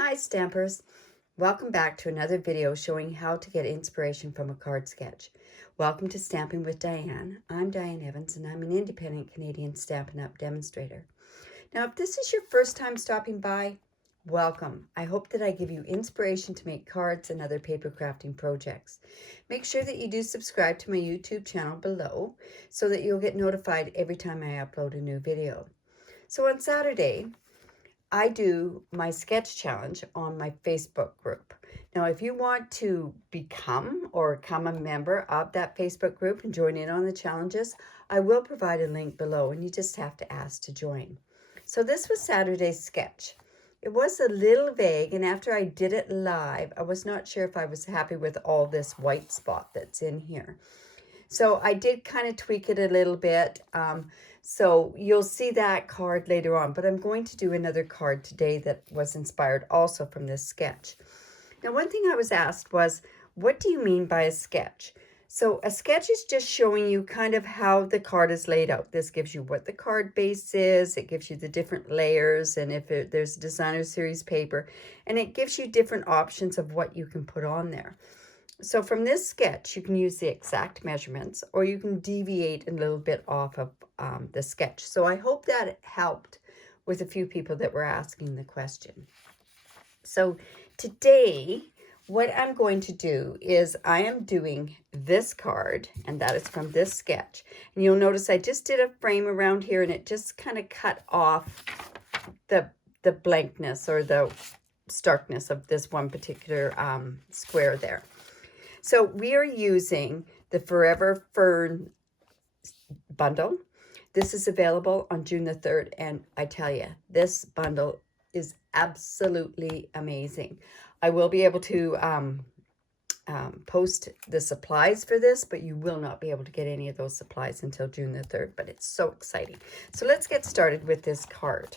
Hi Stampers! Welcome back to another video showing how to get inspiration from a card sketch. Welcome to Stamping with Diane. I'm Diane Evans and I'm an independent Canadian Stampin' Up demonstrator. Now if this is your first time stopping by, welcome. I hope that I give you inspiration to make cards and other paper crafting projects. Make sure that you do subscribe to my YouTube channel below so that you'll get notified every time I upload a new video. So on Saturday, I do my sketch challenge on my Facebook group. Now, if you want to become a member of that Facebook group and join in on the challenges, I will provide a link below and you just have to ask to join. So this was Saturday's sketch. It was a little vague, and after I did it live, I was not sure if I was happy with all this white spot that's in here. So I did kind of tweak it a little bit. So you'll see that card later on, but I'm going to do another card today that was inspired also from this sketch. Now, one thing I was asked was, what do you mean by a sketch? So a sketch is just showing you kind of how the card is laid out. This gives you what the card base is. It gives you the different layers, and if there's designer series paper, and it gives you different options of what you can put on there. So from this sketch, you can use the exact measurements, or you can deviate a little bit off of the sketch. So I hope that helped with a few people that were asking the question. So today, what I'm going to do is I am doing this card, and that is from this sketch. And you'll notice I just did a frame around here, and it just kind of cut off the blankness or the starkness of this one particular square there. So we are using the Forever Fern Bundle. This is available on June the 3rd, and I tell you, this bundle is absolutely amazing. I will be able to post the supplies for this, but you will not be able to get any of those supplies until June the 3rd, but it's so exciting. So let's get started with this card.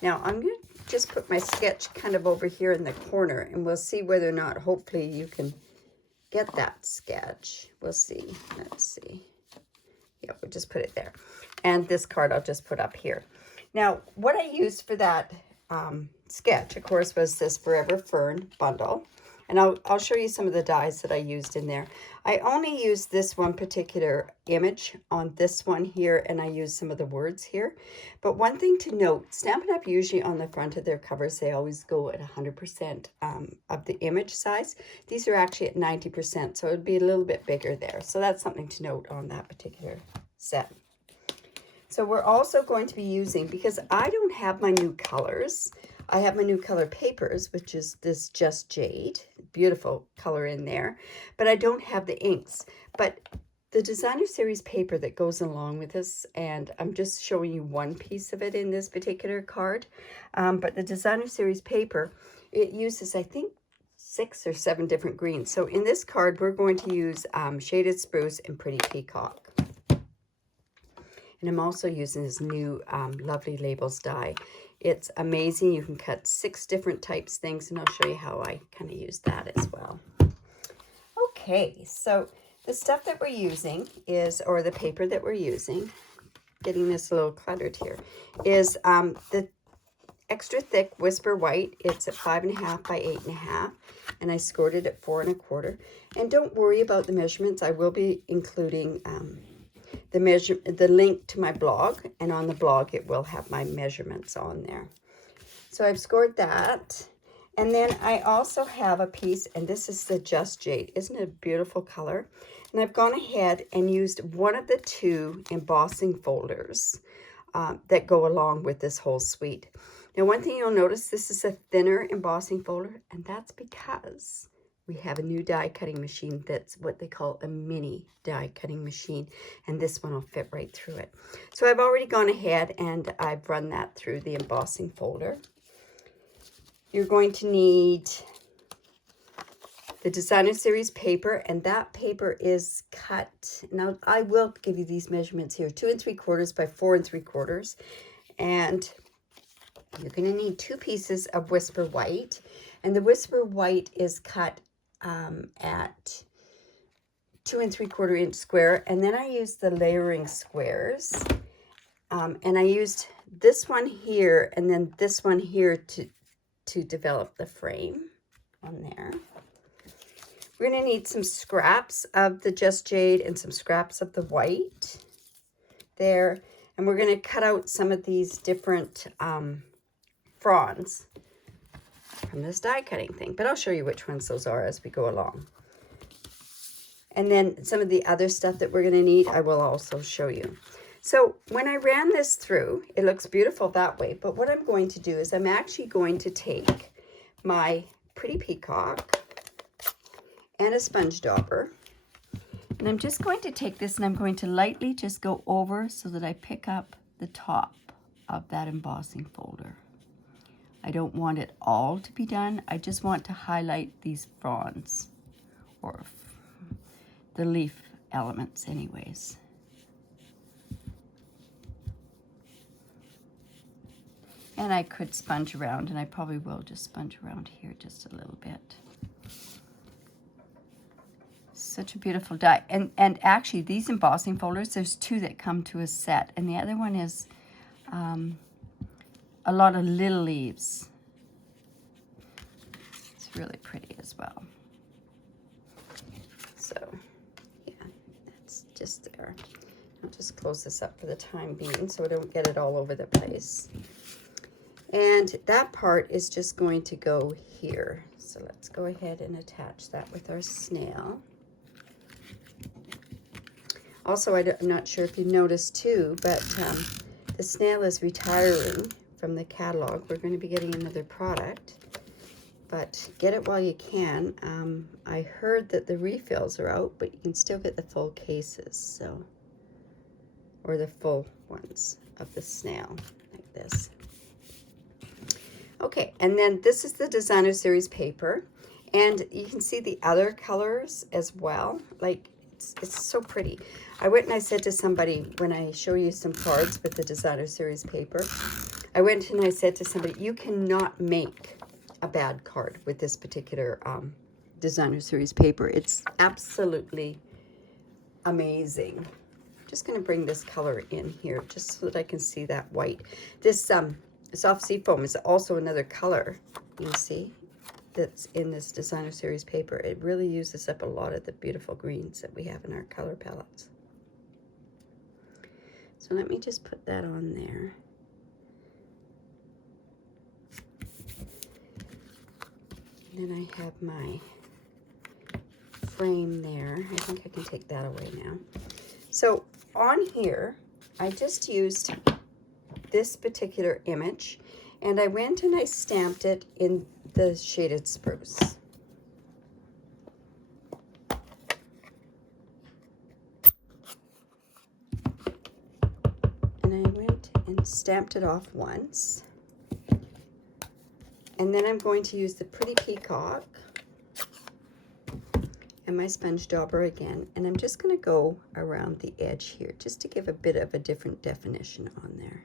Now, I'm going to just put my sketch kind of over here in the corner, and we'll see whether or not, hopefully, you can get that sketch. We'll see. Let's see. Yeah, we'll just put it there. And this card I'll just put up here. Now, what I used for that sketch, of course, was this Forever Fern Bundle. And I'll show you some of the dies that I used in there. I only used this one particular image on this one here, and I used some of the words here. But one thing to note, Stampin' Up! Usually on the front of their covers, they always go at 100% of the image size. These are actually at 90%, so it would be a little bit bigger there. So that's something to note on that particular set. So we're also going to be using, because I don't have my new colors, I have my new color papers, which is this Just Jade, beautiful color in there, but I don't have the inks. But the designer series paper that goes along with this, and I'm just showing you one piece of it in this particular card, but the designer series paper, it uses, I think, 6 or 7 different greens. So in this card, we're going to use Shaded Spruce and Pretty Peacock. And I'm also using this new Lovely Labels die. It's amazing. You can cut 6 different types things, and I'll show you how I kind of use that as well. Okay, so the stuff that we're using is, or the paper that we're using, getting this a little cluttered here, is the extra thick Whisper White. It's at 5.5 by 8.5, and I scored it at 4.25. And don't worry about the measurements. I will be including the link to my blog, and on the blog it will have my measurements on there. So I've scored that, and then I also have a piece, and this is the Just Jade. Isn't it a beautiful color? And I've gone ahead and used one of the 2 embossing folders that go along with this whole suite. Now, one thing you'll notice, this is a thinner embossing folder, and that's because we have a new die cutting machine that's what they call a mini die cutting machine, and this one will fit right through it. So I've already gone ahead and I've run that through the embossing folder. You're going to need the designer series paper, and that paper is cut. Now I will give you these measurements here, 2 3/4 by 4 3/4, and you're going to need 2 pieces of Whisper White, and the Whisper White is cut at 2 3/4 inch square, and then I used the layering squares, and I used this one here and then this one here to develop the frame on there. We're going to need some scraps of the Just Jade and some scraps of the white there. And we're going to cut out some of these different fronds from this die cutting thing. But I'll show you which ones those are as we go along. And then some of the other stuff that we're going to need, I will also show you. So when I ran this through, it looks beautiful that way. But what I'm going to do is I'm actually going to take my pretty peacock and a sponge dauber. And I'm just going to take this and I'm going to lightly just go over so that I pick up the top of that embossing folder. I don't want it all to be done. I just want to highlight these fronds, or the leaf elements anyways. And I could sponge around, and I probably will just sponge around here just a little bit. Such a beautiful die. And actually, these embossing folders, there's 2 that come to a set, and the other one is a lot of little leaves. It's really pretty as well. So, yeah, that's just there. I'll just close this up for the time being so I don't get it all over the place. And that part is just going to go here. So let's go ahead and attach that with our snail. Also, I'm not sure if you've noticed too, but the snail is retiring from the catalog. We're going to be getting another product, but get it while you can. I heard that the refills are out, but you can still get the full cases, so, or the full ones of the snail, like this. Okay, and then this is the Designer Series paper, and you can see the other colors as well. Like, it's so pretty. I went and I said to somebody, when I show you some cards with the Designer Series paper, I went and I said to somebody, you cannot make a bad card with this particular Designer Series paper. It's absolutely amazing. I'm just going to bring this color in here just so that I can see that white. This soft sea foam is also another color, you see, that's in this Designer Series paper. It really uses up a lot of the beautiful greens that we have in our color palettes. So let me just put that on there. And then I have my frame there. I think I can take that away now. So on here, I just used this particular image, and I went and I stamped it in the shaded spruce. And I went and stamped it off once. And then I'm going to use the pretty peacock and my sponge dauber again, and I'm just going to go around the edge here just to give a bit of a different definition on there.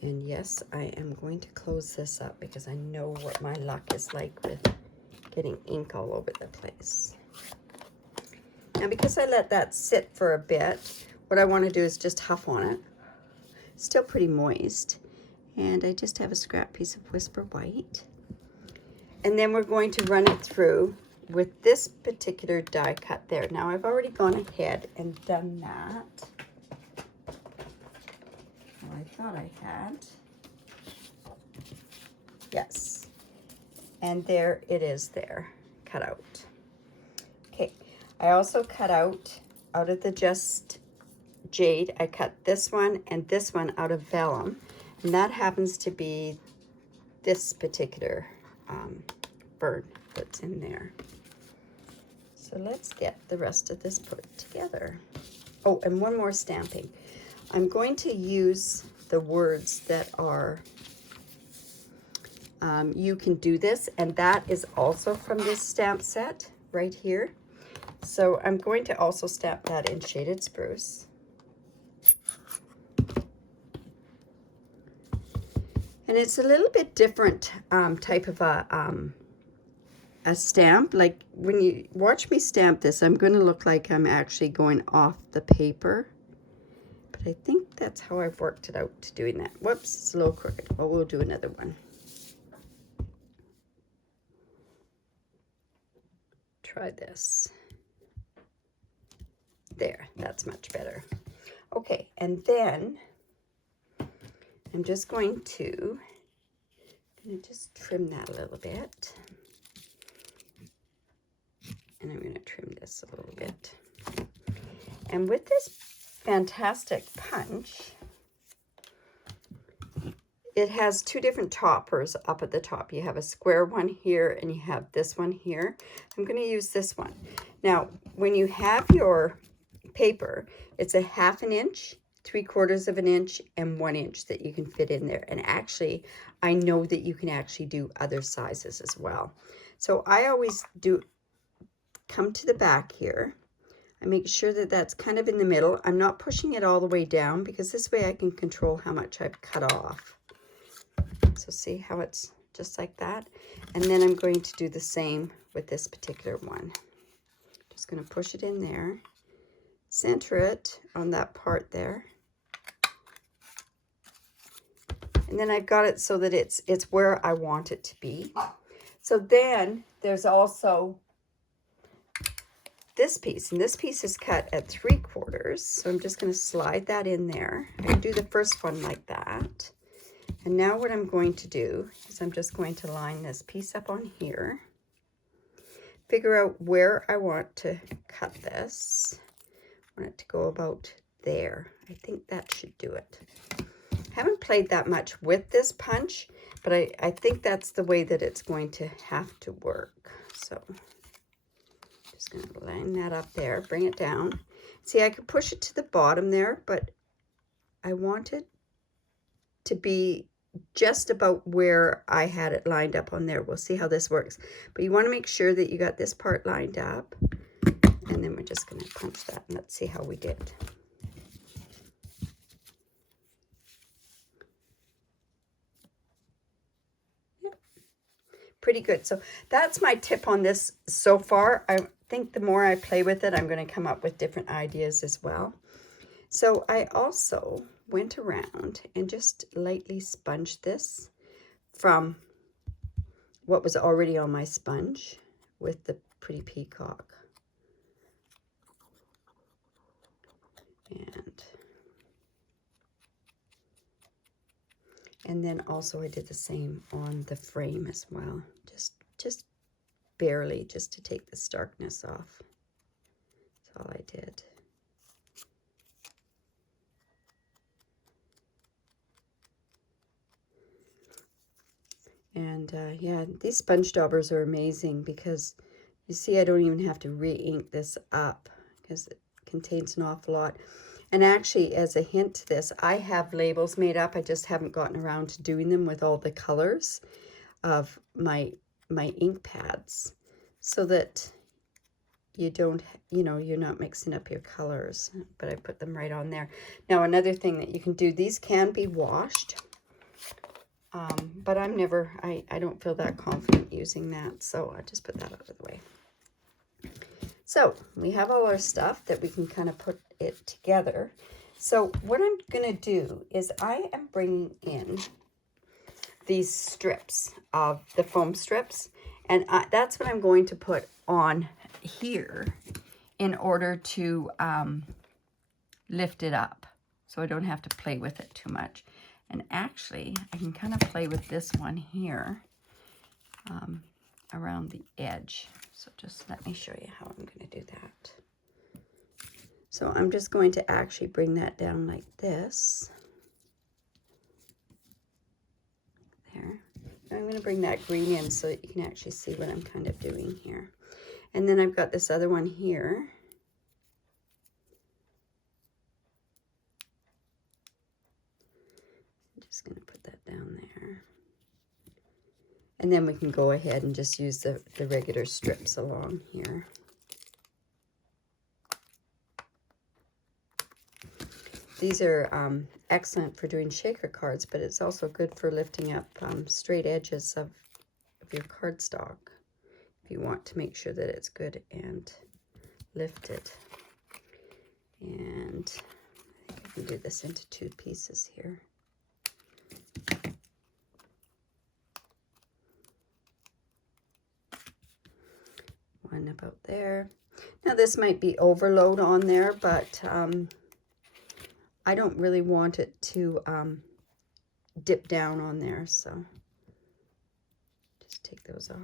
And yes, I am going to close this up because I know what my luck is like with getting ink all over the place. Now, because I let that sit for a bit, what I want to do is just huff on it. Still pretty moist. And I just have a scrap piece of Whisper White. And then we're going to run it through with this particular die cut there. Now, I've already gone ahead and done that. Well, I thought I had. Yes. And there it is there, cut out. Okay, I also cut out of the Just Jade, I cut this one and this one out of vellum. And that happens to be this particular bird that's in there. So let's get the rest of this put together. Oh, and one more stamping. I'm going to use the words that are, you can do this, and that is also from this stamp set right here. So I'm going to also stamp that in shaded spruce. And it's a little bit different type of a stamp. Like when you watch me stamp this, I'm going to look like I'm actually going off the paper. But I think that's how I've worked it out to doing that. Whoops, it's a little crooked. Well, we'll do another one. Try this. There, that's much better. Okay, and then I'm just going to just trim that a little bit. And I'm going to trim this a little bit. And with this fantastic punch, it has two different toppers up at the top. You have a square one here and you have this one here. I'm going to use this one. Now, when you have your paper, it's a 1/2 inch, 3/4 of an inch, and 1 inch that you can fit in there. And actually, I know that you can actually do other sizes as well. So I always come to the back here. I make sure that that's kind of in the middle. I'm not pushing it all the way down because this way I can control how much I've cut off. So see how it's just like that? And then I'm going to do the same with this particular one. Just going to push it in there, center it on that part there. And then I've got it so that it's where I want it to be. So then there's also this piece, and this piece is cut at 3/4. So I'm just going to slide that in there. I do the first one like that. And now what I'm going to do is I'm just going to line this piece up on here. Figure out where I want to cut this. I want it to go about there. I think that should do it. Haven't played that much with this punch, but I think that's the way that it's going to have to work. So just going to line that up there, bring it down. See, I could push it to the bottom there, but I want it to be just about where I had it lined up on there. We'll see how this works. But you want to make sure that you got this part lined up. And then we're just going to punch that, and let's see how we did. Pretty good. So that's my tip on this so far. I think the more I play with it, I'm going to come up with different ideas as well. So I also went around and just lightly sponged this from what was already on my sponge with the pretty peacock. And then also I did the same on the frame as well. Just barely, just to take the starkness off. That's all I did. And yeah, these sponge daubers are amazing because you see I don't even have to re-ink this up because it contains an awful lot. And actually, as a hint to this, I have labels made up. I just haven't gotten around to doing them with all the colors of my ink pads so that you don't, you know, you're not mixing up your colors. But I put them right on there. Now, another thing that you can do, these can be washed. But I don't feel that confident using that. So I just put that out of the way. So we have all our stuff that we can kind of put it together. So what I'm going to do is I am bringing in these strips of the foam strips. And that's what I'm going to put on here in order to lift it up. So I don't have to play with it too much. And actually, I can kind of play with this one here around the edge. So just let me show you how I'm going to do that. So I'm just going to actually bring that down like this. There. And I'm going to bring that green in so that you can actually see what I'm kind of doing here. And then I've got this other one here. I'm just going to put that down there. And then we can go ahead and just use the regular strips along here. These are excellent for doing shaker cards, but it's also good for lifting up straight edges of your cardstock if you want to make sure that it's good and lifted. And I think can do this into 2 pieces here. One about there. Now this might be overload on there, but I don't really want it to dip down on there, so just take those off.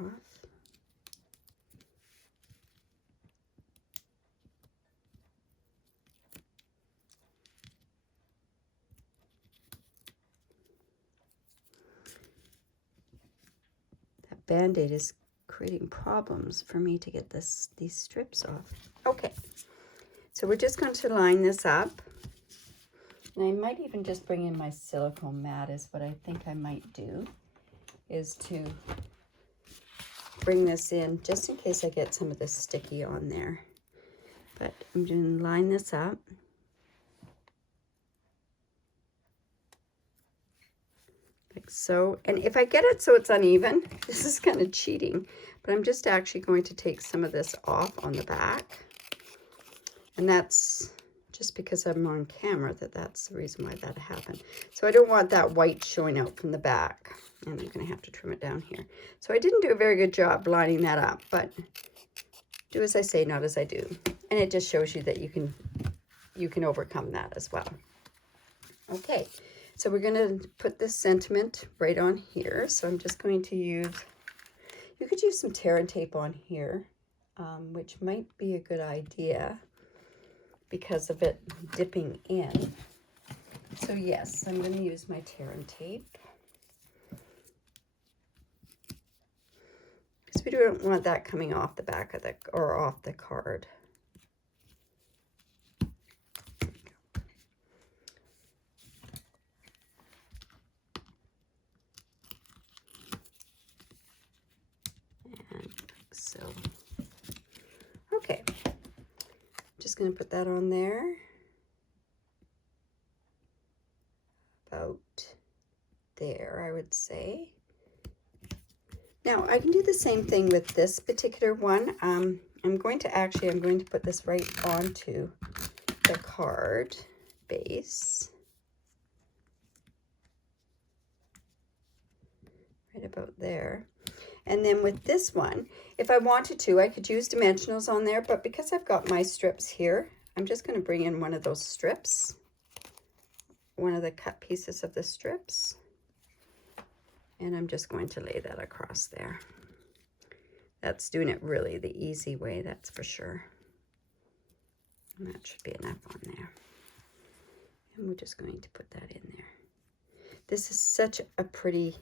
That Band-Aid is creating problems for me to get these strips off. Okay, so we're just going to line this up. And I might even just bring in my silicone mat is what I think I might do, is to bring this in just in case I get some of this sticky on there. But I'm going to line this up. Like so. And if I get it so it's uneven, this is kind of cheating, but I'm just actually going to take some of this off on the back. And that's just because I'm on camera that's the reason why that happened. So I don't want that white showing out from the back. And I'm going to have to trim it down here. So I didn't do a very good job lining that up, but do as I say, not as I do. And it just shows you that you can overcome that as well. Okay, so we're going to put this sentiment right on here. So I'm just going to use, you could use some tear and tape on here, which might be a good idea because of it dipping in. So yes, I'm going to use my tear and tape. Because we don't want that coming off the back of the, or off the card. And like so. Okay. Just going to put that on there. About there, I would say. Now, I can do the same thing with this particular one. I'm going to put this right onto the card base. Right about there. And then with this one, if I wanted to, I could use dimensionals on there, but because I've got my strips here, I'm just going to bring in one of those strips, one of the cut pieces of the strips. And I'm just going to lay that across there. That's doing it really the easy way, that's for sure. And that should be enough on there. And we're just going to put that in there. This is such a pretty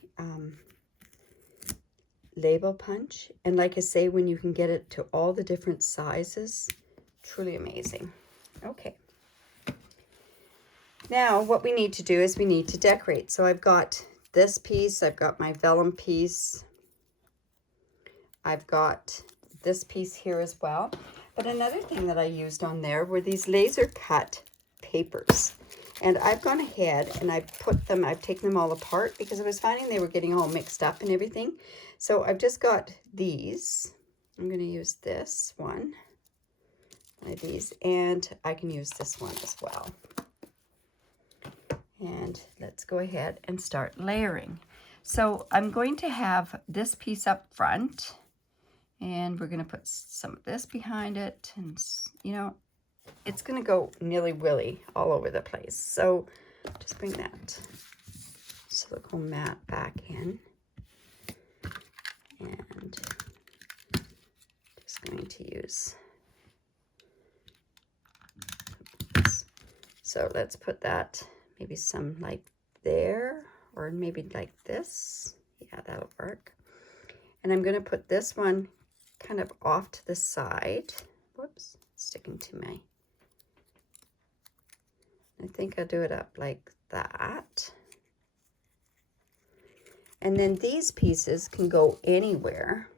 label punch. And like I say, when you can get it to all the different sizes, truly amazing. Okay. Now what we need to do is we need to decorate. So I've got this piece, I've got my vellum piece, I've got this piece here as well. But another thing that I used on there were these laser cut papers. And I've gone ahead and I've taken them all apart because I was finding they were getting all mixed up and everything. So I've just got these. I'm going to use this one, these, and I can use this one as well. And let's go ahead and start layering. So I'm going to have this piece up front, and we're going to put some of this behind it, and you know, it's going to go nilly-willy all over the place. So just bring that silicone mat back in, and just going to use this. So let's put that maybe some like there, or maybe like this. Yeah, that'll work. And I'm going to put this one kind of off to the side. Whoops, sticking to my, I think I'll do it up like that. And then these pieces can go anywhere.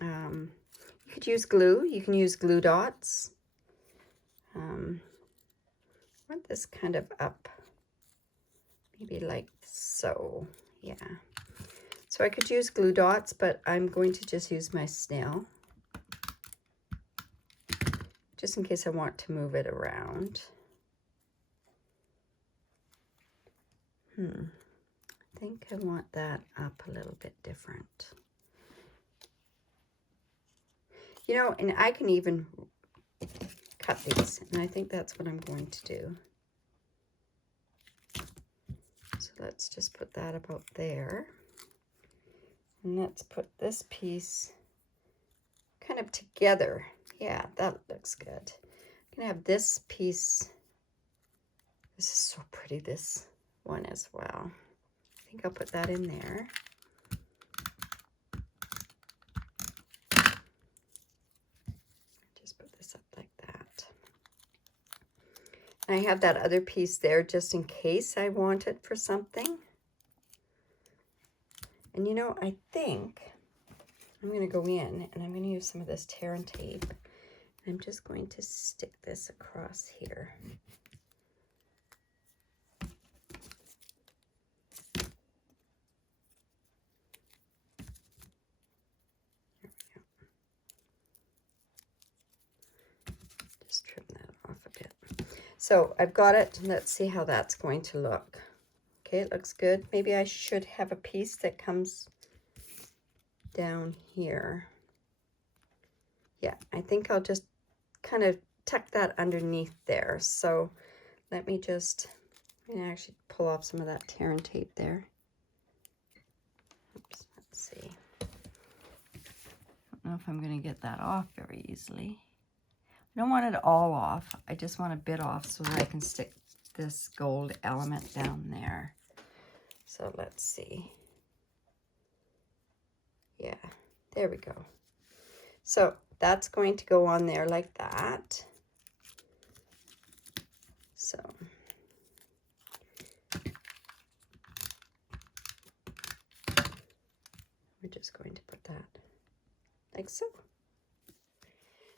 You could use glue. You can use glue dots. I want this kind of up. Maybe like so, yeah. So I could use glue dots, but I'm going to just use my snail, just in case I want to move it around. I think I want that up a little bit different. You know, and I can even cut these, and I think that's what I'm going to do. So let's just put that about there. And let's put this piece kind of together. Yeah, that looks good. I'm gonna have this piece. This is so pretty, this one as well. I think I'll put that in there. Just put this up like that. And I have that other piece there just in case I want it for something. And you know, I think I'm going to go in and I'm going to use some of this tear and tape. I'm just going to stick this across here. There we go. Just trim that off a bit. So I've got it. Let's see how that's going to look. Okay, it looks good. Maybe I should have a piece that comes down here. Yeah, I think I'll just kind of tuck that underneath there. So let me just, I'm gonna actually pull off some of that tear and tape there. Oops, let's see. I don't know if I'm gonna get that off very easily. I don't want it all off. I just want a bit off so that I can stick this gold element down there. So let's see. Yeah, there we go. So that's going to go on there like that. So we're just going to put that like so.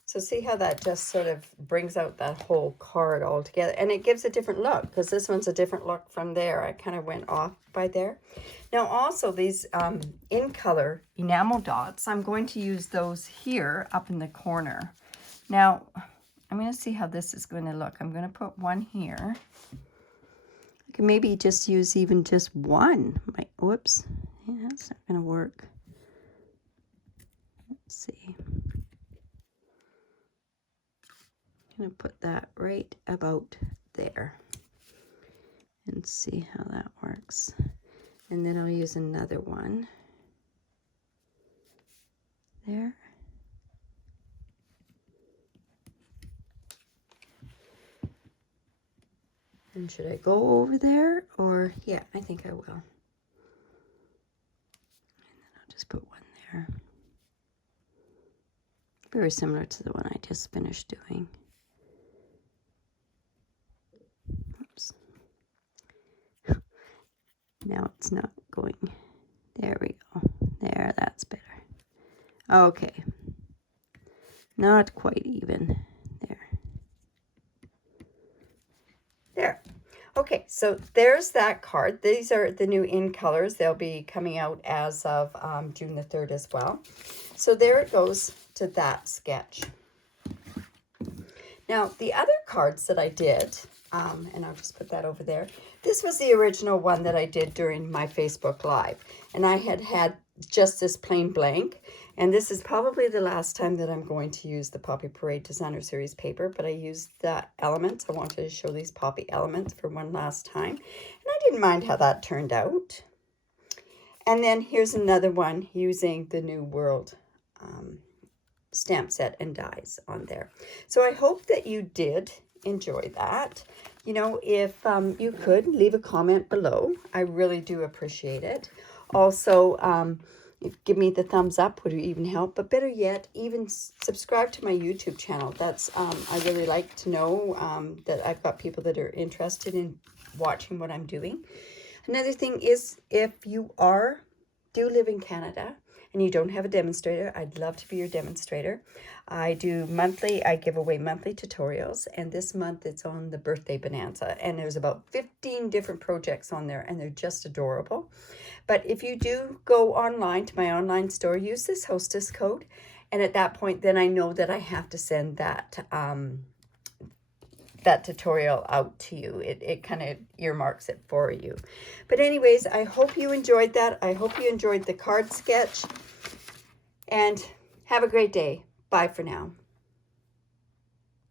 So see how that just sort of brings out that whole card all together. And it gives a different look because this one's a different look from there. I kind of went off by there. Now also these in color enamel dots, I'm going to use those here up in the corner. Now I'm going to see how this is going to look. I'm going to put one here. I can maybe just use even just one. Whoops. Yeah, that's not going to work. Let's see. I'm going to put that right about there and see how that works. And then I'll use another one there. And should I go over there or, yeah, I think I will. And then I'll just put one there. Very similar to the one I just finished doing. Oops. Now it's not going. There we go. There, that's better. Okay. Not quite even. There. Okay, so there's that card. These are the new in colors. They'll be coming out as of June the 3rd as well. So there it goes to that sketch. Now, the other cards that I did, and I'll just put that over there. This was the original one that I did during my Facebook Live. And I had just this plain blank. And this is probably the last time that I'm going to use the Poppy Parade Designer Series paper, but I used the elements. I wanted to show these poppy elements for one last time. And I didn't mind how that turned out. And then here's another one using the New World stamp set and dies on there. So I hope that you did enjoy that. You know, if you could leave a comment below, I really do appreciate it. Also, give me the thumbs up would even help, but better yet, even subscribe to my YouTube channel. That's I really like to know that I've got people that are interested in watching what I'm doing. Another thing is, if you do live in Canada and you don't have a demonstrator, I'd love to be your demonstrator. I give away monthly tutorials, and this month it's on the birthday bonanza, and there's about 15 different projects on there, and they're just adorable. But if you do go online to my online store, use this hostess code, and at that point, then I know that I have to send that that tutorial out to you. It kind of earmarks it for you. But anyways, I hope you enjoyed that. I hope you enjoyed the card sketch. And have a great day. Bye for now.